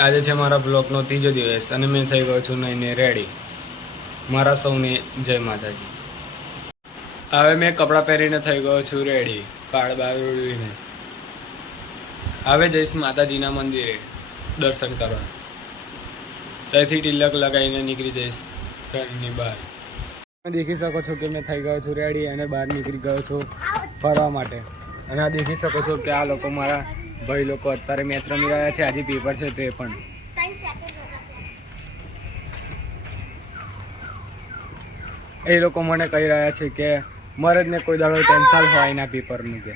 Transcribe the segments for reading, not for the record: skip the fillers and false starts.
આજે છે મારા બ્લોગનો ત્રીજો દિવસ અને મેં થઈ ગયો છું નઈને રેડી. મારા સૌને જય માતાજી. હવે મેં કપડાં પહેરીને થઈ ગયો છું રેડી, પાડ બાર ઉડીને. હવે જઈશ માતાજીના મંદિરે દર્શન કરવા. ત્યાંથી તિલક લગાવીને નીકળી જઈશ ઘરની બહાર. તમે દેખી શકો છો કે મેં થઈ ગયો છું રેડી અને બહાર નીકળી ગયો છું ફરવા માટે. અને આ દેખી શકો છો કે આ લોકો મારા ભાઈ લોકો અત્યારે મેચ રમી રહ્યા છે. આજે પેપર છે તે પણ. એ લોકો મને કહી રહ્યા છે કે મરદને કોઈ દાડો ટેન્શન હોય એના પેપરનું. કે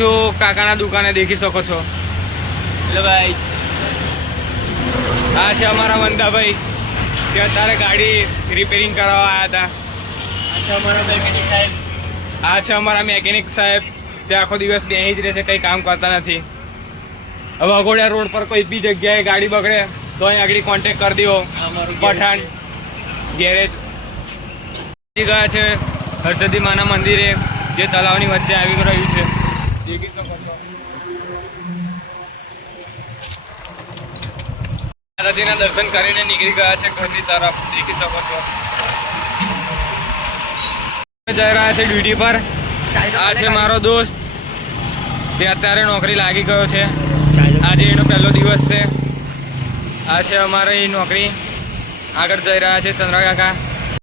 છું કાકાના દુકાને દેખી શકો છો. હેલો ભાઈ, આ છે અમારા વંદાભાઈ કે અત્યારે ગાડી રિપેરિંગ કરાવવા આવ્યા હતા. આ છે અમારા મેકેનિક સાહેબ, તે આખો દિવસ બેહી જ રહેશે, કંઈ કામ કરતા નથી. હવે અગોડિયા રોડ પર કોઈ બી જગ્યાએ ગાડી બગડે તો અહીં આગળ કોન્ટેક્ટ કરી દો. પઠાણ ગેરેજ ગયા છે હર્ષદી માના મંદિરે, જે તલાવની વચ્ચે આવી રહ્યું છે. દેખી શકો છો માતાજીના દર્શન કરીને નીકળી ગયા છે ઘરની તરફ. દેખી શકો છો જઈ રહ્યા છે ડ્યુટી પર. આ છે મારો દોસ્ત, તે અત્યારે નોકરી લાગી ગયો છે. આજે એનો પહેલો દિવસ છે. આ છે અમારી નોકરી. આગળ જઈ રહ્યા છે ચંદ્રકાકા.